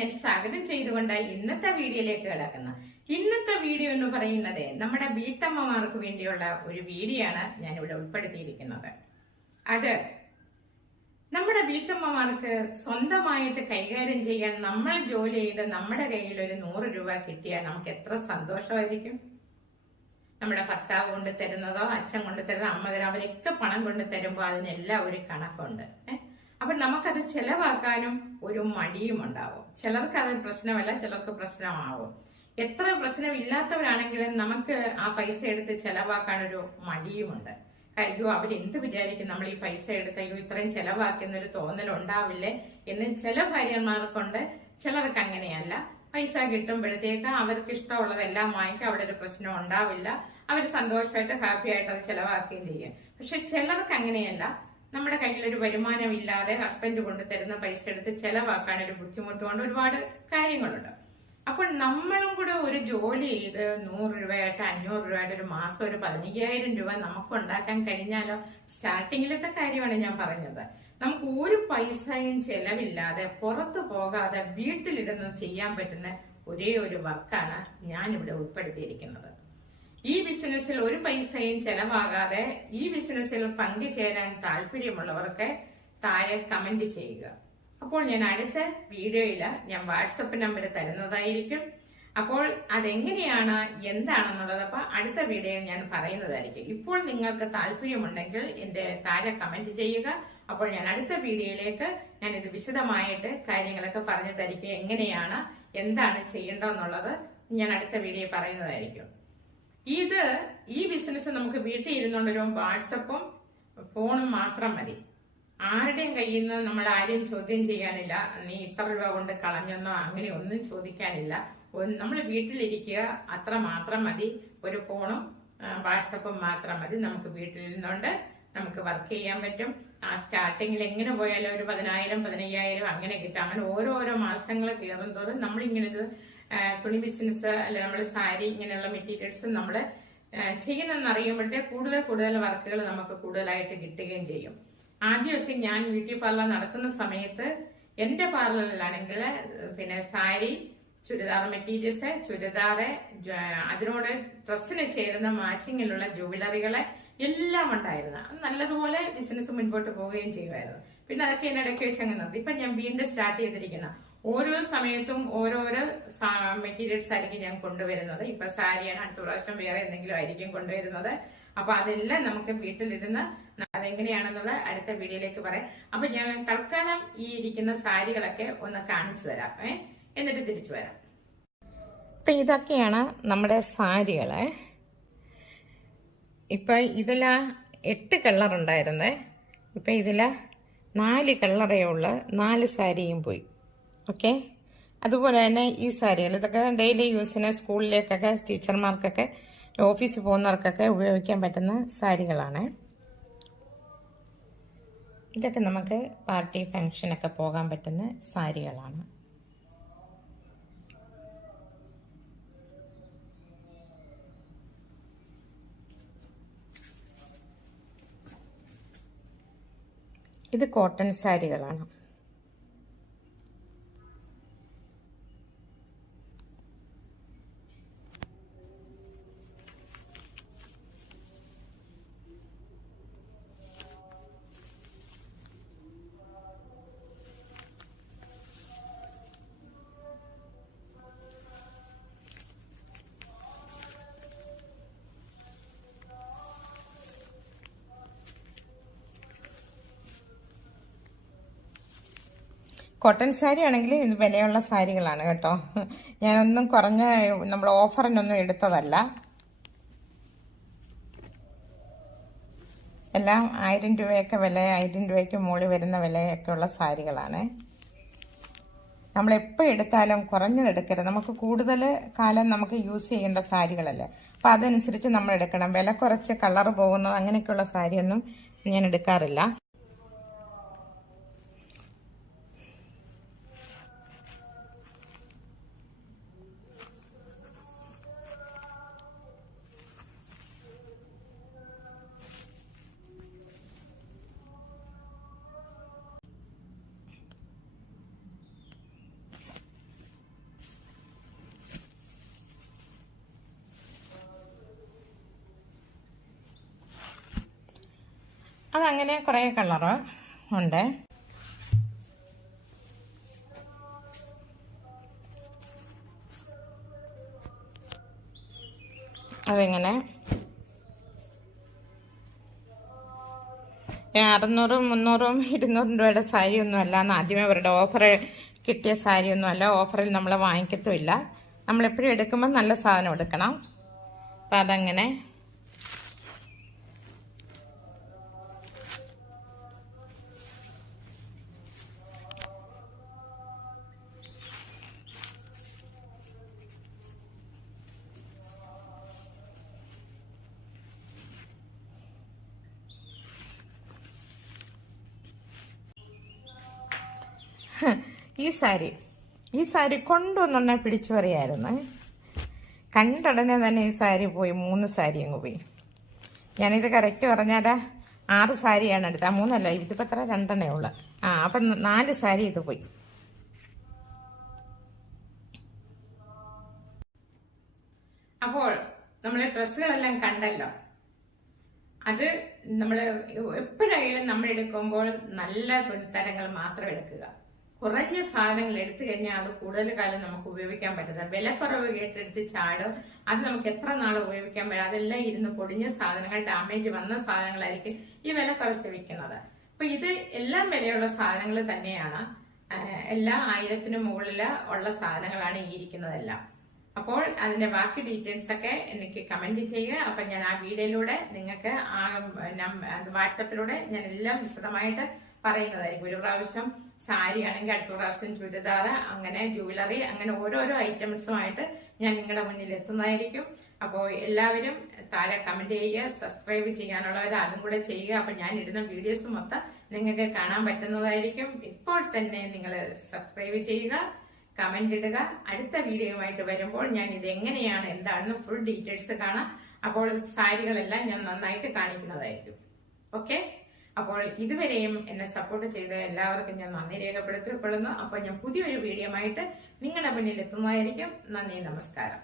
ഞാൻ സ്വാഗതം ചെയ്തുകൊണ്ട് ഇന്നത്തെ വീഡിയോയിലേക്ക് കിടക്കുന്നു. ഇന്നത്തെ വീഡിയോ എന്ന് പറയുന്നത് നമ്മുടെ വീട്ടമ്മമാർക്ക് വേണ്ടിയുള്ള ഒരു വീഡിയോ ആണ് ഞാൻ ഇവിടെ ഉൾപ്പെടുത്തിയിരിക്കുന്നത്. അത് നമ്മുടെ വീട്ടമ്മമാർക്ക് സ്വന്തമായിട്ട് കൈകാര്യം ചെയ്യാൻ നമ്മൾ ജോലി ചെയ്ത് നമ്മുടെ കയ്യിൽ ഒരു നൂറ് രൂപ കിട്ടിയാൽ നമുക്ക് എത്ര സന്തോഷമായിരിക്കും? നമ്മുടെ ഭർത്താവ് കൊണ്ട് തരുന്നതോ അച്ഛൻ കൊണ്ട് തരുന്നതോ അമ്മ തരും അവരൊക്കെ പണം കൊണ്ട് തരുമ്പോൾ അതിനെല്ലാം ഒരു കണക്കുണ്ട്. ഏഹ് അപ്പൊ നമുക്കത് ചെലവാക്കാനും ഒരു മടിയും ഉണ്ടാവും. ചിലർക്ക് അത് പ്രശ്നമല്ല ചിലർക്ക് പ്രശ്നമാവും. എത്ര പ്രശ്നമില്ലാത്തവരാണെങ്കിലും നമുക്ക് ആ പൈസ എടുത്ത് ചെലവാക്കാൻ ഒരു മടിയുമുണ്ട്. അയ്യോ അവരെന്ത് വിചാരിക്കും നമ്മൾ ഈ പൈസ എടുത്ത് അയ്യോ ഇത്രയും ചെലവാക്കുന്നൊരു തോന്നൽ ഉണ്ടാവില്ലേ എന്ന് ചില ഭാര്യമാർക്കുണ്ട്. ചിലർക്ക് അങ്ങനെയല്ല. പൈസ കിട്ടുമ്പോഴത്തേക്ക് അവർക്ക് ഇഷ്ടമുള്ളതെല്ലാം വാങ്ങിക്കും അവിടെ ഒരു പ്രശ്നം ഉണ്ടാവില്ല. അവർ സന്തോഷമായിട്ട് ഹാപ്പി ആയിട്ട് അത് ചിലവാക്കുകയും ചെയ്യും. പക്ഷെ ചിലർക്ക് അങ്ങനെയല്ല. നമ്മുടെ കയ്യിൽ ഒരു വരുമാനം ഇല്ലാതെ ഹസ്ബൻഡ് കൊണ്ട് തരുന്ന പൈസ എടുത്ത് ചെലവാക്കാൻ ഒരു ബുദ്ധിമുട്ട് കൊണ്ട് ഒരുപാട് കാര്യങ്ങളുണ്ട്. അപ്പോൾ നമ്മളും കൂടെ ഒരു ജോലി ചെയ്ത് നൂറ് രൂപയായിട്ട് അഞ്ഞൂറ് രൂപയായിട്ട് ഒരു മാസം ഒരു പതിനയ്യായിരം രൂപ നമുക്ക് ഉണ്ടാക്കാൻ കഴിഞ്ഞാലോ? സ്റ്റാർട്ടിങ്ങിലത്തെ കാര്യമാണ് ഞാൻ പറഞ്ഞത്. നമുക്ക് ഒരു പൈസയും ചെലവില്ലാതെ പുറത്തു പോകാതെ വീട്ടിലിരുന്ന് ചെയ്യാൻ പറ്റുന്ന ഒരേ ഒരു വർക്കാണ് ഞാൻ ഇവിടെ ഉൾപ്പെടുത്തിയിരിക്കുന്നത്. ഈ ബിസിനസ്സിൽ ഒരു പൈസയും ചെലവാകാതെ ഈ ബിസിനസ്സിൽ പങ്കുചേരാൻ താല്പര്യമുള്ളവർക്ക് താഴെ കമന്റ് ചെയ്യുക. അപ്പോൾ ഞാൻ അടുത്ത വീഡിയോയിൽ ഞാൻ വാട്സപ്പ് നമ്പർ തരുന്നതായിരിക്കും. അപ്പോൾ അതെങ്ങനെയാണ് എന്താണെന്നുള്ളത് അപ്പൊ അടുത്ത വീഡിയോയിൽ ഞാൻ പറയുന്നതായിരിക്കും. ഇപ്പോൾ നിങ്ങൾക്ക് താല്പര്യമുണ്ടെങ്കിൽ എന്റെ താഴെ കമന്റ് ചെയ്യുക. അപ്പോൾ ഞാൻ അടുത്ത വീഡിയോയിലേക്ക് ഞാൻ ഇത് വിശദമായിട്ട് കാര്യങ്ങളൊക്കെ പറഞ്ഞു തരിക. എങ്ങനെയാണ് എന്താണ് ചെയ്യേണ്ടതെന്നുള്ളത് ഞാൻ അടുത്ത വീഡിയോ പറയുന്നതായിരിക്കും. ഇത് ഈ ബിസിനസ് നമുക്ക് വീട്ടിൽ ഇരുന്നുള്ളൊരു വാട്സപ്പും ഫോണും മാത്രം മതി. ആരുടെയും കയ്യിൽ നിന്ന് നമ്മൾ ആരെയും ചോദ്യം ചെയ്യാനില്ല. നീ ഇത്ര രൂപ കൊണ്ട് കളഞ്ഞെന്നോ അങ്ങനെ ഒന്നും ചോദിക്കാനില്ല. നമ്മൾ വീട്ടിലിരിക്കുക അത്ര മാത്രം മതി. ഒരു ഫോണും വാട്സപ്പും മാത്രം മതി. നമുക്ക് വീട്ടിലിരുന്നുകൊണ്ട് നമുക്ക് വർക്ക് ചെയ്യാൻ പറ്റും. ആ സ്റ്റാർട്ടിങ്ങിൽ എങ്ങനെ പോയാലും ഒരു പതിനായിരം പതിനയ്യായിരം അങ്ങനെ കിട്ടും. അങ്ങനെ ഓരോരോ മാസങ്ങൾ കയറും തോറും നമ്മളിങ്ങനെ ഒരു തുണി ബിസിനസ് അല്ലെ നമ്മുടെ സാരി ഇങ്ങനെയുള്ള മെറ്റീരിയൽസ് നമ്മൾ ചെയ്യുന്നതെന്ന് അറിയുമ്പോഴത്തെ കൂടുതൽ കൂടുതൽ വർക്കുകൾ നമുക്ക് കൂടുതലായിട്ട് കിട്ടുകയും ചെയ്യും. ആദ്യമൊക്കെ ഞാൻ ബ്യൂട്ടി പാർലർ നടത്തുന്ന സമയത്ത് എന്റെ പാർലറിലാണെങ്കിൽ പിന്നെ സാരി ചുരിദാർ മെറ്റീരിയൽസ് ചുരിദാറ് അതിനോട് ഡ്രസ്സിന് ചേരുന്ന മാച്ചിങ്ങിലുള്ള ജുവലറികളെ എല്ലാം ഉണ്ടായിരുന്നു. നല്ലതുപോലെ ബിസിനസ് മുൻപോട്ട് പോവുകയും ചെയ്യുമായിരുന്നു. പിന്നെ അതൊക്കെ എന്നിടയ്ക്ക് വെച്ച് അങ്ങ് നിർത്തി. ഇപ്പൊ ഞാൻ വീണ്ടും സ്റ്റാർട്ട് ചെയ്തിരിക്കണം ഓരോ സമയത്തും ഓരോരോ മെറ്റീരിയൽസ് ആയിരിക്കും ഞാൻ കൊണ്ടുവരുന്നത്. ഇപ്പൊ സാരിയാണ് അടുത്ത പ്രാവശ്യം വേറെ എന്തെങ്കിലും ആയിരിക്കും കൊണ്ടുവരുന്നത്. അപ്പൊ അതെല്ലാം നമുക്ക് വീട്ടിലിരുന്ന് അതെങ്ങനെയാണെന്നുള്ളത് അടുത്ത വീഡിയോയിലേക്ക് പറയാം. അപ്പൊ ഞാൻ തൽക്കാലം ഈ ഇരിക്കുന്ന സാരികളൊക്കെ ഒന്ന് കാണിച്ചു തരാം ഏ? എന്നിട്ട് തിരിച്ചു വരാം. അപ്പൊ ഇതൊക്കെയാണ് നമ്മുടെ സാരികൾ. ഇപ്പൊ ഇതില എട്ട് കളർ ഉണ്ടായിരുന്നേ ഇപ്പൊ ഇതില നാല് കളറേ ഉള്ളു. നാല് സാരിയും പോയി. ഓക്കെ? അതുപോലെ തന്നെ ഈ സാരികൾ ഇതൊക്കെ ഡെയിലി യൂസിന് സ്കൂളിലേക്കൊക്കെ ടീച്ചർമാർക്കൊക്കെ ഓഫീസിൽ പോകുന്നവർക്കൊക്കെ ഉപയോഗിക്കാൻ പറ്റുന്ന സാരികളാണ്. ഇതൊക്കെ നമുക്ക് പാർട്ടി ഫങ്ഷനൊക്കെ പോകാൻ പറ്റുന്ന സാരികളാണ്. ഇത് കോട്ടൺ സാരികളാണ്. കോട്ടൺ സാരി ആണെങ്കിൽ ഇത് വിലയുള്ള സാരികളാണ് കേട്ടോ. ഞാനൊന്നും കുറഞ്ഞ നമ്മൾ ഓഫറിനൊന്നും എടുത്തതല്ല. എല്ലാം ആയിരം രൂപയൊക്കെ വില ആയിരം രൂപയ്ക്ക് മുകളിൽ വരുന്ന വിലയൊക്കെ ഉള്ള സാരികളാണ്. നമ്മൾ എപ്പോൾ എടുത്താലും കുറഞ്ഞത് എടുക്കരുത്. നമുക്ക് കൂടുതൽ കാലം നമുക്ക് യൂസ് ചെയ്യേണ്ട സാരികളല്ലേ. അപ്പോൾ അതനുസരിച്ച് നമ്മൾ എടുക്കണം. വില കുറച്ച് കളർ പോകുന്നത് അങ്ങനെയൊക്കെയുള്ള സാരിയൊന്നും ഞാൻ എടുക്കാറില്ല. അതങ്ങനെ കുറേ കളറ് ഉണ്ട്. അതിങ്ങനെ. അറുന്നൂറും മുന്നൂറും ഇരുന്നൂറും രൂപയുടെ സാരി ഒന്നും അല്ല എന്ന് ആദ്യമേ അവരുടെ ഓഫർ കിട്ടിയ സാരി ഒന്നും അല്ല ഓഫറിൽ നമ്മൾ വാങ്ങിക്കത്തുമില്ല. നമ്മളെപ്പോഴും എടുക്കുമ്പോൾ നല്ല സാധനം എടുക്കണം. അപ്പം അതങ്ങനെ. ഈ സാരി ഈ സാരി കൊണ്ടുവന്നുണ്ടെ പിടിച്ചു പറയായിരുന്നു. കണ്ടുടനെ തന്നെ ഈ സാരി പോയി മൂന്ന് സാരി അങ്ങ് പോയി. ഞാനിത് കറക്റ്റ് പറഞ്ഞാൽ ആറ് സാരിയാണ് എടുത്തത്. ആ മൂന്നല്ല ഇതിപ്പോൾ എത്ര? രണ്ടെണ്ണേ ഉള്ളു. ആ അപ്പം നാല് സാരി ഇത് പോയി. അപ്പോൾ നമ്മളെ ഡ്രസ്സുകളെല്ലാം കണ്ടല്ലോ. അത് നമ്മൾ എപ്പോഴായാലും നമ്മൾ എടുക്കുമ്പോൾ നല്ല തുണിത്തരങ്ങൾ മാത്രം എടുക്കുക. കുറഞ്ഞ സാധനങ്ങൾ എടുത്തു കഴിഞ്ഞാൽ അത് കൂടുതൽ കാലം നമുക്ക് ഉപയോഗിക്കാൻ പറ്റില്ല വിലക്കുറവ് കേട്ടെടുത്ത് ചാടും. അത് നമുക്ക് എത്ര നാൾ ഉപയോഗിക്കാൻ പറ്റും? അതെല്ലാം ഇരുന്ന് പൊടിഞ്ഞ സാധനങ്ങൾ ഡാമേജ് വന്ന സാധനങ്ങളായിരിക്കും ഈ വില കുറച്ച് വിൽക്കുന്നത്. അപ്പൊ ഇത് എല്ലാം വിലയുള്ള സാധനങ്ങൾ തന്നെയാണ്. എല്ലാ ആയിരത്തിന് മുകളിൽ ഉള്ള സാധനങ്ങളാണ് ഈ ഇരിക്കുന്നതെല്ലാം. അപ്പോൾ അതിന്റെ ബാക്കി ഡീറ്റെയിൽസ് ഒക്കെ എനിക്ക് കമന്റ് ചെയ്യുക. അപ്പൊ ഞാൻ ആ വീഡിയോയിലൂടെ നിങ്ങൾക്ക് ആ വാട്സപ്പിലൂടെ ഞാൻ എല്ലാം വിശദമായിട്ട് പറയുന്നതായിരിക്കും. ഒരു പ്രാവശ്യം സാരി ആണെങ്കിൽ അടുത്ത പ്രാവശ്യം ചുരിദാർ അങ്ങനെ ജുവലറി അങ്ങനെ ഓരോരോ ഐറ്റംസുമായിട്ട് ഞാൻ നിങ്ങളുടെ മുന്നിൽ എത്തുന്നതായിരിക്കും. അപ്പോൾ എല്ലാവരും താഴെ കമന്റ് ചെയ്യുക സബ്സ്ക്രൈബ് ചെയ്യാനുള്ളവർ അതും കൂടെ ചെയ്യുക. അപ്പം ഞാൻ ഇടുന്ന വീഡിയോസ് മൊത്തം നിങ്ങൾക്ക് കാണാൻ പറ്റുന്നതായിരിക്കും. ഇപ്പോൾ തന്നെ നിങ്ങൾ സബ്സ്ക്രൈബ് ചെയ്യുക കമന്റ് ഇടുക. അടുത്ത വീഡിയോയുമായിട്ട് വരുമ്പോൾ ഞാൻ ഇത് എങ്ങനെയാണ് എന്താണെന്ന് ഫുൾ ഡീറ്റെയിൽസ് കാണാം. അപ്പോൾ സാരികളെല്ലാം ഞാൻ നന്നായിട്ട് കാണിക്കുന്നതായിരിക്കും. ഓക്കെ അപ്പോൾ ഇതുവരെയും എന്നെ സപ്പോർട്ട് ചെയ്ത എല്ലാവർക്കും ഞാൻ നന്ദി രേഖപ്പെടുത്തപ്പെടുന്നു. അപ്പോൾ ഞാൻ പുതിയൊരു വീഡിയോ ആയിട്ട് നിങ്ങളുടെ മുന്നിൽ എത്തുന്നതായിരിക്കും. നന്ദി നമസ്കാരം.